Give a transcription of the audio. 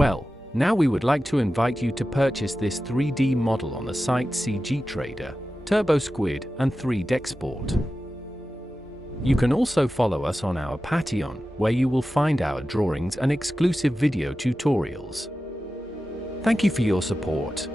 Well, now we would like to invite you to purchase this 3D model on the site CG Trader, TurboSquid, and 3DExport. You can also follow us on our Patreon, where you will find our drawings and exclusive video tutorials. Thank you for your support.